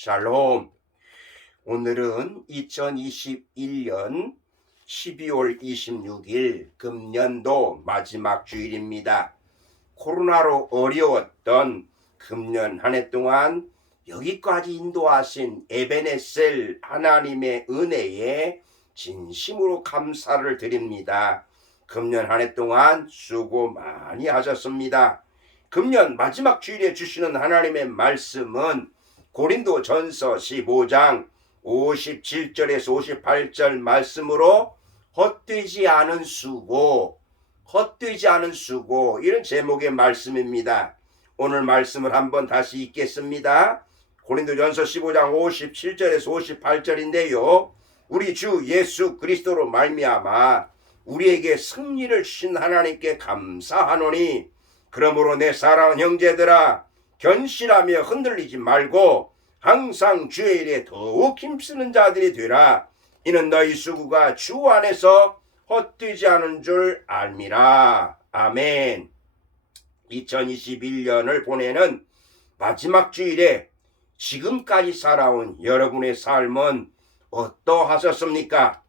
샬롬. 오늘은 2021년 12월 26일 금년도 마지막 주일입니다. 코로나로 어려웠던 금년 한 해 동안 여기까지 인도하신 에베네셀 하나님의 은혜에 진심으로 감사를 드립니다. 금년 한 해 동안 수고 많이 하셨습니다. 금년 마지막 주일에 주시는 하나님의 말씀은 고린도전서 15장 57절에서 58절 말씀으로 헛되지 않은 수고 이런 제목의 말씀입니다. 오늘 말씀을 한번 다시 읽겠습니다. 고린도전서 15장 57절에서 58절인데요. 우리 주 예수 그리스도로 말미암아 우리에게 승리를 주신 하나님께 감사하노니 그러므로 내 사랑하는 형제들아 견실하며 흔들리지 말고 항상 주의 일에 더욱 힘쓰는 자들이 되라. 이는 너희 수고가 주 안에서 헛되지 않은 줄 알미라. 아멘. 2021년을 보내는 마지막 주일에 지금까지 살아온 여러분의 삶은 어떠하셨습니까?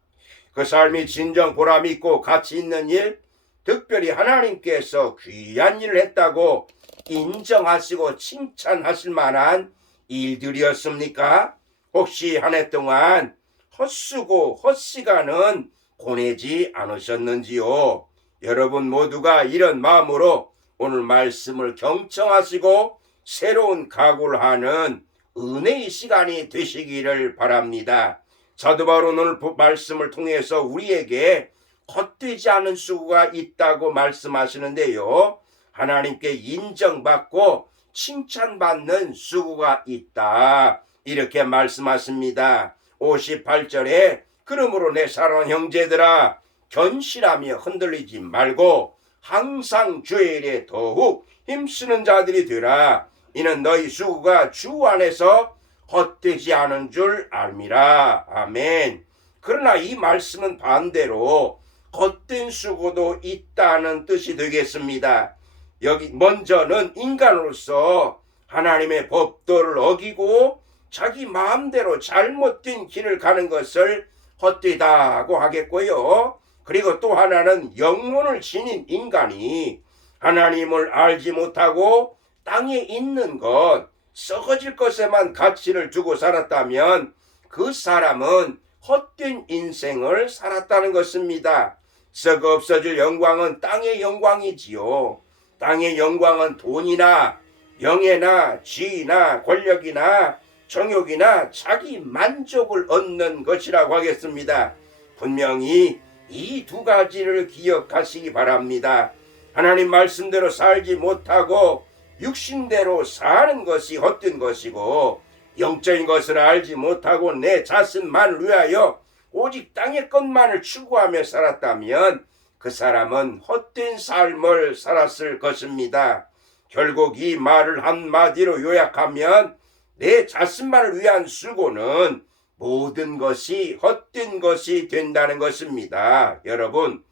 그 삶이 진정 보람 있고 가치 있는 일, 특별히 하나님께서 귀한 일을 했다고 인정하시고 칭찬하실 만한 일들이었습니까? 혹시 한 해 동안 헛수고 헛시간은 보내지 않으셨는지요? 여러분 모두가 이런 마음으로 오늘 말씀을 경청하시고 새로운 각오를 하는 은혜의 시간이 되시기를 바랍니다. 사도 바울은 오늘 말씀을 통해서 우리에게 헛되지 않은 수고가 있다고 말씀하시는데요. 하나님께 인정받고 칭찬받는 수고가 있다. 이렇게 말씀하십니다. 58절에 그러므로 내 사랑하는 형제들아 견실하며 흔들리지 말고 항상 주의 일에 더욱 힘쓰는 자들이 되라. 이는 너희 수고가 주 안에서 헛되지 않은 줄 알미라. 아멘. 그러나 이 말씀은 반대로 헛된 수고도 있다는 뜻이 되겠습니다. 여기 먼저는 인간으로서 하나님의 법도를 어기고 자기 마음대로 잘못된 길을 가는 것을 헛되다고 하겠고요. 그리고 또 하나는 영혼을 지닌 인간이 하나님을 알지 못하고 땅에 있는 것, 썩어질 것에만 가치를 두고 살았다면 그 사람은 헛된 인생을 살았다는 것입니다. 썩어 없어질 영광은 땅의 영광이지요. 땅의 영광은 돈이나 명예나 지위나 권력이나 정욕이나 자기 만족을 얻는 것이라고 하겠습니다. 분명히 이 두 가지를 기억하시기 바랍니다. 하나님 말씀대로 살지 못하고 육신대로 사는 것이 헛된 것이고 영적인 것을 알지 못하고 내 자신만을 위하여 오직 땅의 것만을 추구하며 살았다면 그 사람은 헛된 삶을 살았을 것입니다. 결국 이 말을 한마디로 요약하면 내 자신만을 위한 수고는 모든 것이 헛된 것이 된다는 것입니다. 여러분,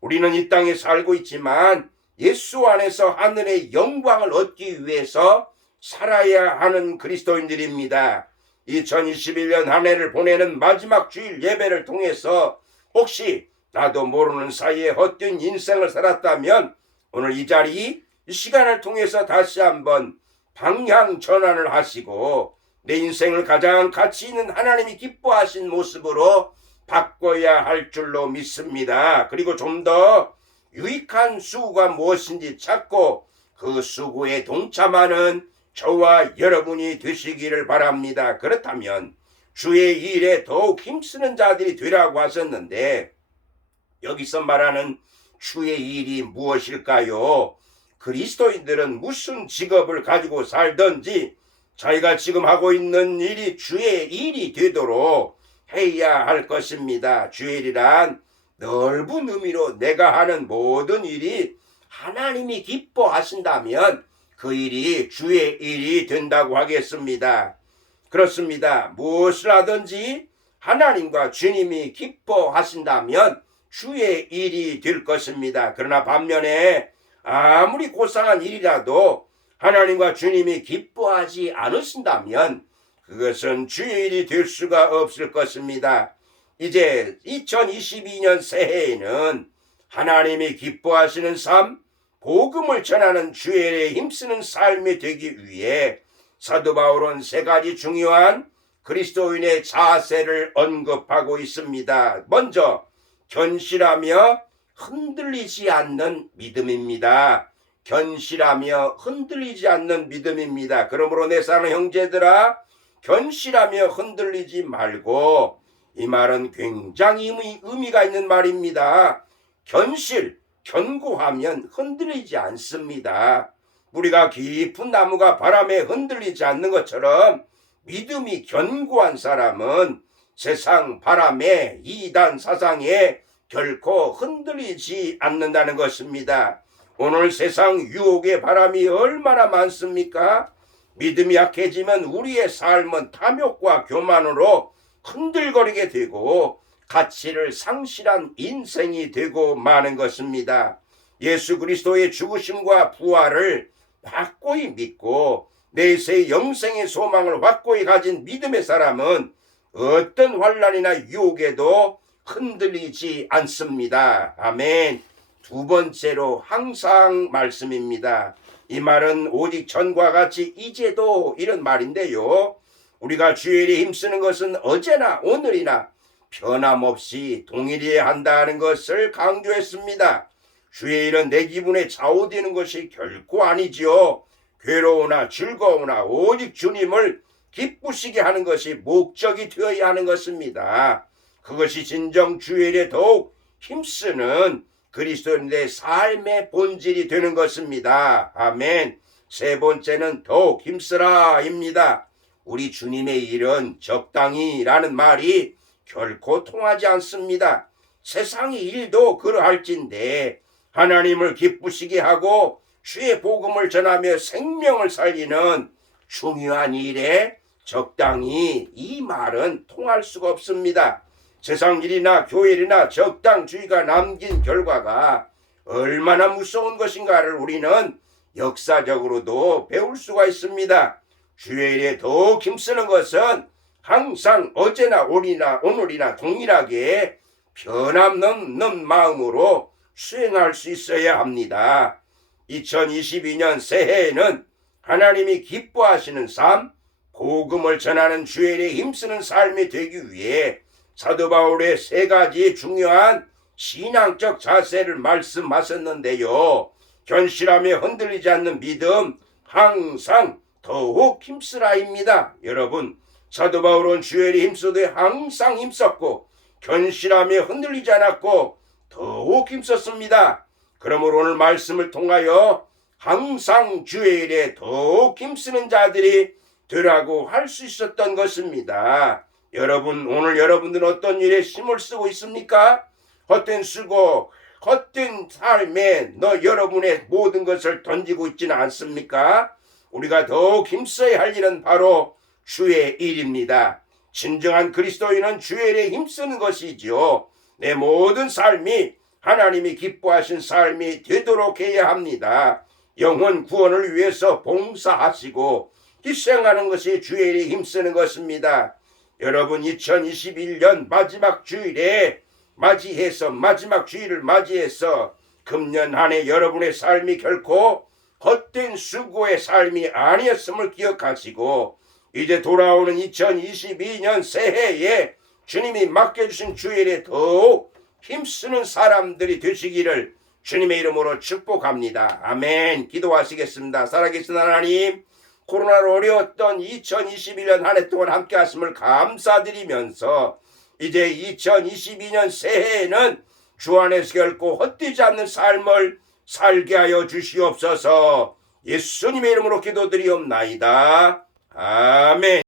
우리는 이 땅에 살고 있지만 예수 안에서 하늘의 영광을 얻기 위해서 살아야 하는 그리스도인들입니다. 2021년 한 해를 보내는 마지막 주일 예배를 통해서 혹시 나도 모르는 사이에 헛된 인생을 살았다면 오늘 이 자리, 이 시간을 통해서 다시 한번 방향 전환을 하시고 내 인생을 가장 가치 있는 하나님이 기뻐하신 모습으로 바꿔야 할 줄로 믿습니다. 그리고 좀 더 유익한 수고가 무엇인지 찾고 그 수고에 동참하는 저와 여러분이 되시기를 바랍니다. 그렇다면 주의 일에 더욱 힘쓰는 자들이 되라고 하셨는데 여기서 말하는 주의 일이 무엇일까요? 그리스도인들은 무슨 직업을 가지고 살든지 자기가 지금 하고 있는 일이 주의 일이 되도록 해야 할 것입니다. 주의 일이란 넓은 의미로 내가 하는 모든 일이 하나님이 기뻐하신다면 그 일이 주의 일이 된다고 하겠습니다. 그렇습니다. 무엇을 하든지 하나님과 주님이 기뻐하신다면 주의 일이 될 것입니다. 그러나 반면에 아무리 고상한 일이라도 하나님과 주님이 기뻐하지 않으신다면 그것은 주일이 될 수가 없을 것입니다. 이제 2022년 새해에는 하나님이 기뻐하시는 삶, 복음을 전하는 주일에 힘쓰는 삶이 되기 위해 사도 바울은 세 가지 중요한 그리스도인의 자세를 언급하고 있습니다. 먼저 견실하며 흔들리지 않는 믿음입니다. 견실하며 흔들리지 않는 믿음입니다. 그러므로 내 사랑하는 형제들아, 견실하며 흔들리지 말고, 이 말은 굉장히 의미가 있는 말입니다. 견실, 견고하면 흔들리지 않습니다. 우리가 깊은 나무가 바람에 흔들리지 않는 것처럼 믿음이 견고한 사람은 세상 바람에 이단 사상에 결코 흔들리지 않는다는 것입니다. 오늘 세상 유혹의 바람이 얼마나 많습니까? 믿음이 약해지면 우리의 삶은 탐욕과 교만으로 흔들거리게 되고 가치를 상실한 인생이 되고 마는 것입니다. 예수 그리스도의 죽으심과 부활을 확고히 믿고 내세의 영생의 소망을 확고히 가진 믿음의 사람은 어떤 환난이나 유혹에도 흔들리지 않습니다. 아멘. 두 번째로 항상 말씀입니다. 이 말은 오직 전과 같이 이제도 이런 말인데요. 우리가 주일에 힘쓰는 것은 어제나 오늘이나 변함없이 동일해야 한다는 것을 강조했습니다. 주일은 내 기분에 좌우되는 것이 결코 아니지요. 괴로우나 즐거우나 오직 주님을 기쁘시게 하는 것이 목적이 되어야 하는 것입니다. 그것이 진정 주일에 더욱 힘쓰는 그리스도인의 삶의 본질이 되는 것입니다. 아멘. 세 번째는 더욱 힘쓰라입니다. 우리 주님의 일은 적당히라는 말이 결코 통하지 않습니다. 세상의 일도 그러할진데 하나님을 기쁘시게 하고 주의 복음을 전하며 생명을 살리는 중요한 일에 적당히, 이 말은 통할 수가 없습니다. 세상 일이나 교회 일이나 적당주의가 남긴 결과가 얼마나 무서운 것인가를 우리는 역사적으로도 배울 수가 있습니다. 주의 일에 더욱 힘쓰는 것은 항상 어제나 오늘이나 동일하게 변함없는 마음으로 수행할 수 있어야 합니다. 2022년 새해에는 하나님이 기뻐하시는 삶, 복음을 전하는 주일에 힘쓰는 삶이 되기 위해 사도 바울의 세 가지 중요한 신앙적 자세를 말씀하셨는데요. 견실하며 흔들리지 않는 믿음, 항상 더욱 힘쓰라입니다. 여러분, 사도 바울은 주일에 힘쓰되 항상 힘썼고 견실하며 흔들리지 않았고 더욱 힘썼습니다. 그러므로 오늘 말씀을 통하여 항상 주일에 더욱 힘쓰는 자들이 되라고 할 수 있었던 것입니다. 여러분, 오늘 여러분들은 어떤 일에 힘을 쓰고 있습니까? 헛된 수고, 헛된 삶에 여러분의 모든 것을 던지고 있지는 않습니까? 우리가 더욱 힘써야 할 일은 바로 주의 일입니다. 진정한 그리스도인은 주의 일에 힘쓰는 것이지요. 내 모든 삶이 하나님이 기뻐하신 삶이 되도록 해야 합니다. 영혼 구원을 위해서 봉사하시고 희생하는 것이 주의 일에 힘쓰는 것입니다. 여러분, 2021년 마지막 주일을 맞이해서 금년 한 해 여러분의 삶이 결코 헛된 수고의 삶이 아니었음을 기억하시고 이제 돌아오는 2022년 새해에 주님이 맡겨주신 주일에 더욱 힘쓰는 사람들이 되시기를 주님의 이름으로 축복합니다. 아멘. 기도하시겠습니다. 살아계신 하나님, 코로나로 어려웠던 2021년 한 해 동안 함께 하심을 감사드리면서 이제 2022년 새해에는 주 안에서 결코 헛되지 않는 삶을 살게 하여 주시옵소서. 예수님의 이름으로 기도드리옵나이다. 아멘.